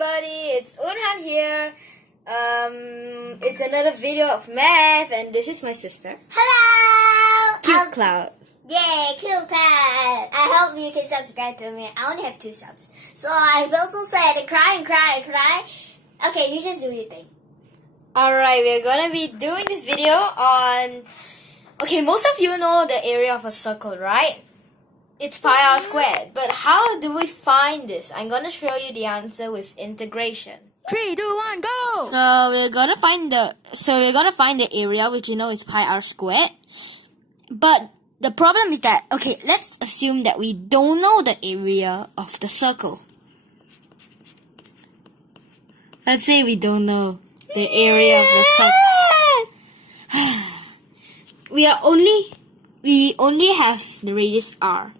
everybody, it's Unhan here. It's another video of math, and this is my sister. Hello! Cute Cloud. Yay, Cute Cloud! I hope you can subscribe to me. I only have 2 subs. So I also said cry and cry and cry. Okay, you just do your thing. Alright, we're gonna be doing this video on... Okay, most of you know the area of a circle, right? It's pi r squared. But how do we find this? I'm gonna show you the answer with integration. 3, 2, 1, go! So we're gonna find the area, which you know is pi r squared. But the problem is that, okay, let's assume that we don't know the area of the circle. Let's say we don't know the area of the circle. We only have the radius r.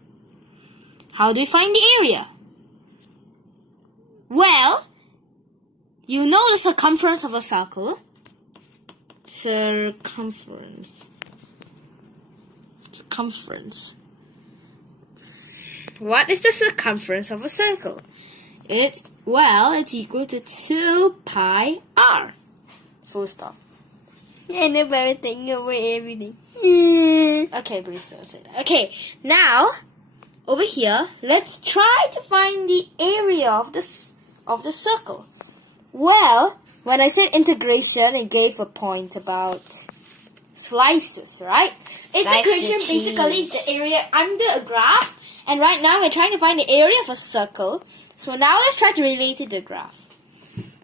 How do we find the area? Well, you know the circumference of a circle. Circumference. What is the circumference of a circle? It's equal to 2 pi r. Full stop. And about taking away everything. Okay, please don't say that. Okay, now over here, let's try to find the area of the circle. Well, when I said integration, it gave a point about slices, right? Integration basically is the area under a graph. And right now we're trying to find the area of a circle. So now let's try to relate it to a graph.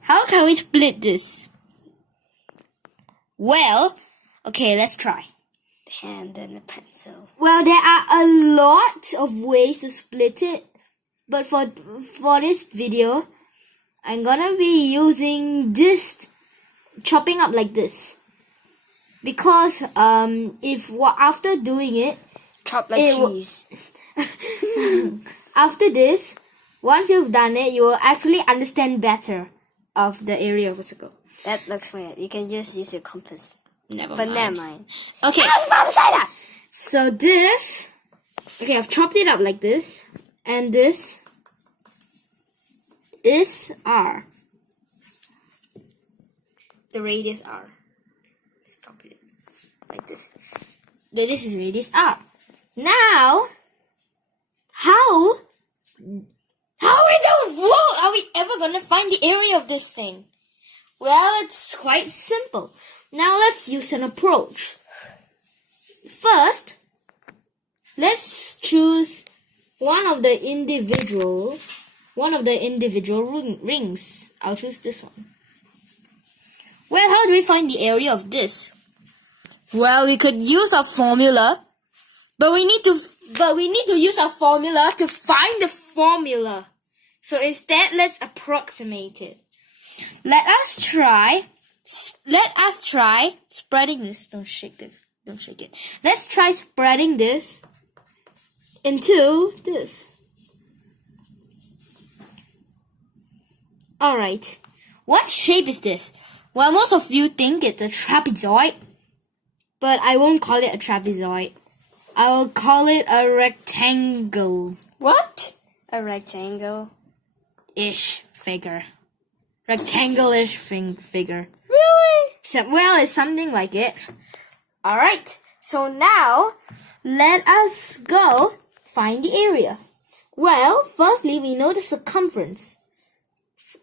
How can we split this? Well, okay, let's try. Hand and a pencil. Well, there are a lot of ways to split it. But for this video, I'm gonna be using this, chopping up like this. Because after doing it, Chop like cheese. After this, once you've done it, you will actually understand better of the area of a circle. That looks weird. You can just use your compass. Never But mind. never mind. Okay. I was about to say that! So this, okay, I've chopped it up like this, and this is r. The radius r. Let's copy it like this. Okay, this is radius r. Now, how are we ever gonna find the area of this thing? Well, it's quite simple. Now let's use an approach. First, let's choose one of the individual rings. I'll choose this one. Well, how do we find the area of this? Well, we could use our formula, but we need to use our formula to find the formula. So instead, let's approximate it. Let us try spreading this. Don't shake it. Let's try spreading this into this. Alright. What shape is this? Well, most of you think it's a trapezoid, but I won't call it a trapezoid. I will call it a rectangle. What? A rectangle? Ish figure. Rectangle-ish figure. Really? Well, it's something like it. Alright, so now let us go find the area. Well, firstly, we know the circumference.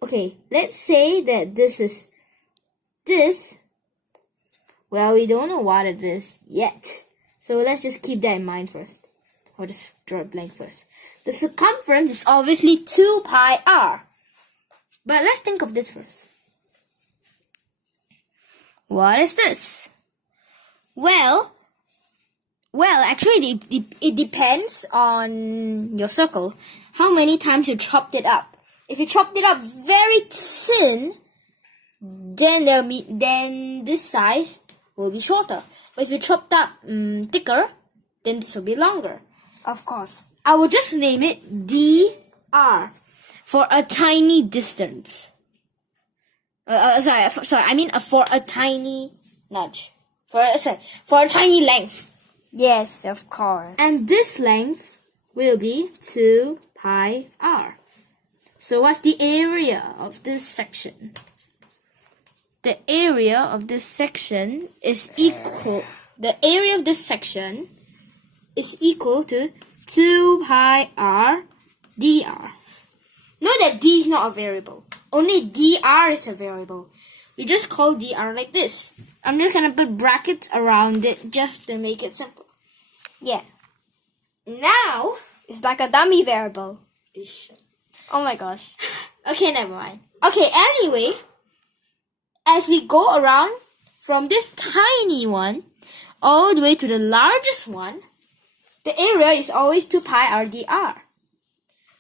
Okay, let's say that this is this. Well, we don't know what it is yet. So let's just keep that in mind first. I'll just draw a blank first. The circumference is obviously 2 pi r. But let's think of this first. What is this? Well, actually, it depends on your circle. How many times you chopped it up. If you chopped it up very thin, then this size will be shorter. But if you chopped up thicker, then this will be longer. Of course. I will just name it dr for a tiny distance. For a tiny nudge. For a tiny length. Yes, of course. And this length will be 2 pi r. So what's the area of this section? The area of this section is equal. The area of this section is equal to 2 pi r dr. Note that d is not a variable. Only dr is a variable. We just call dr like this. I'm just gonna put brackets around it just to make it simple. Yeah. Now, It's like a dummy variable. Oh my gosh. okay, never mind. Okay, anyway, as we go around from this tiny one all the way to the largest one, the area is always 2 pi r dr.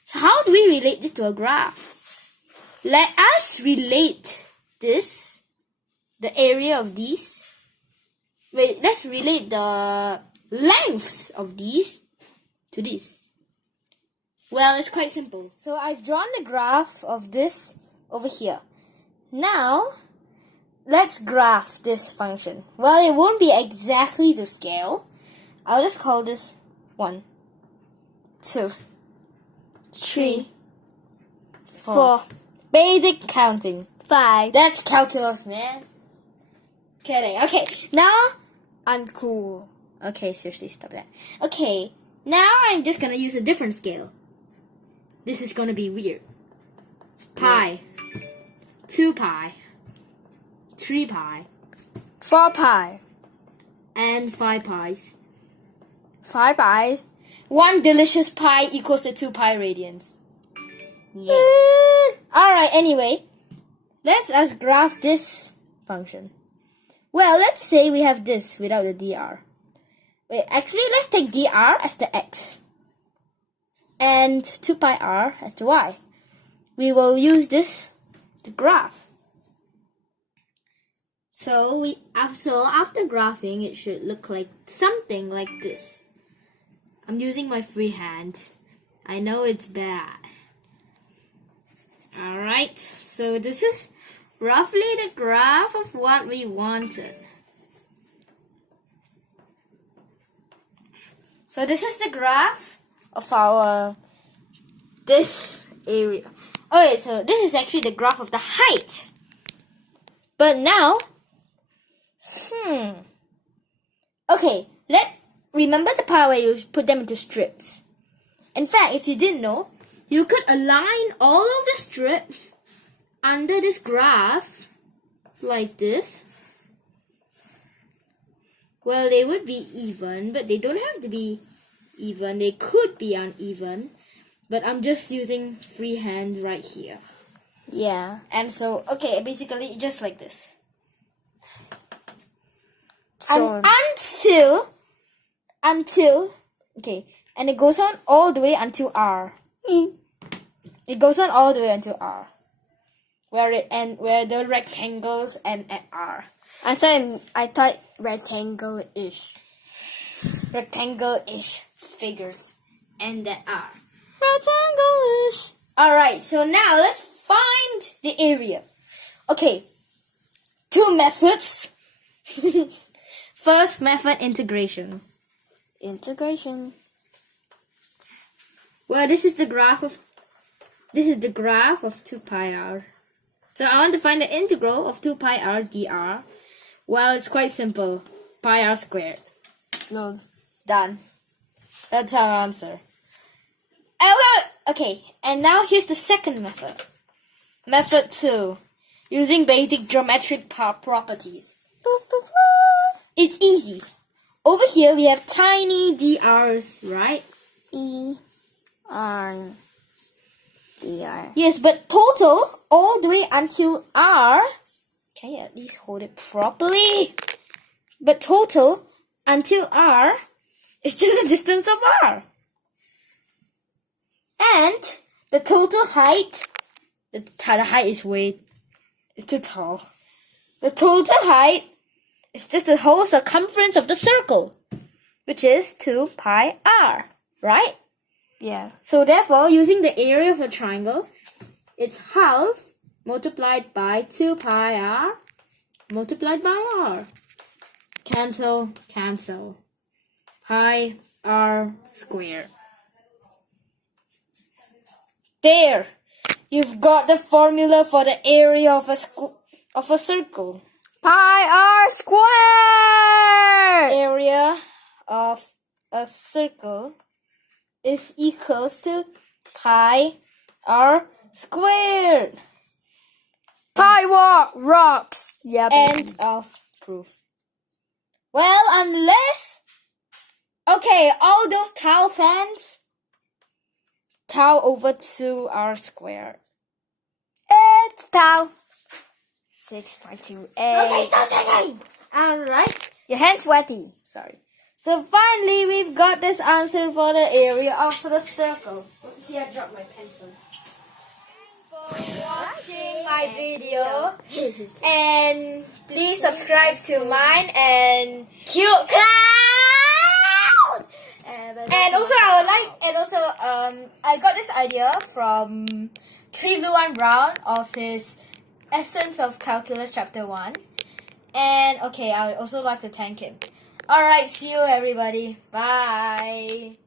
So how do we relate this to a graph? Let us relate this, the area of these. Wait, let's relate the lengths of these to this. Well, it's quite simple. So I've drawn the graph of this over here. Now, let's graph this function. Well, it won't be exactly the scale. I'll just call this 1, 2, 3, 4. Basic counting. 5. That's calculus, man. Kidding. Okay, now, Uncool. okay, seriously, stop that. Okay, now I'm just gonna use a different scale. This is gonna be weird. Pi, 2 pi, 3 pi, 4 pi. and 5 pies. 5 pies. 1 delicious pie equals to 2 pi radians. Yeah. Alright, anyway, let's us graph this function. Well, let's say we have this without the dr. Wait, actually, let's take dr as the x. And 2 pi r as the y. We will use this to graph. So after graphing, it should look like something like this. I'm using my free hand. I know it's bad. Alright, so this is roughly the graph of what we wanted. So this is the graph of our this area. Okay, so this is actually the graph of the height. But now, okay, remember the part where you put them into strips. In fact, if you didn't know, you could align all of the strips under this graph like this. Well, they would be even, but they don't have to be even. They could be uneven, but I'm just using freehand right here. Yeah. And so, okay, basically just like this. So, Until, okay, and it goes on all the way until R. It goes on all the way until R, where the rectangles end at R. I thought rectangle-ish. Rectangle-ish figures end at R. Rectangle-ish. Alright, so now let's find the area. Okay, 2 methods. First method, integration. Integration. Well, this is the graph of 2 pi r. So I want to find the integral of 2 pi r dr. Well, it's quite simple. Pi r squared. No. Done. That's our answer. Okay, and now here's the second method. Method 2. Using basic geometric properties. It's easy. Over here we have tiny drs, right? E-R. D-R. Yes, but total all the way until r. Can you at least hold it properly? But total until r is just the distance of r. And the total height, the height is it's too tall. The total height is just the whole circumference of the circle, which is 2 pi r, right? Yeah. So therefore, using the area of a triangle, it's half multiplied by 2 pi r multiplied by r. Cancel, cancel. Pi r squared. There. you've got the formula for the area of a circle. Pi r squared. Area of a circle is equals to pi r squared. Pi rocks. Yeah. End of proof. Well, unless... Okay, all those tau fans, tau over 2 r squared. It's tau. 6.28. Okay, stop singing! Alright. Your hand's sweaty. Sorry. So finally, we've got this answer for the area of the circle. See, I dropped my pencil. Thanks for watching my video. And please subscribe to mine and Cute clown! and also I got this idea from 3 Blue 1 Brown of his Essence of Calculus Chapter 1. And okay, I would also like to thank him. Alright, see you everybody. Bye.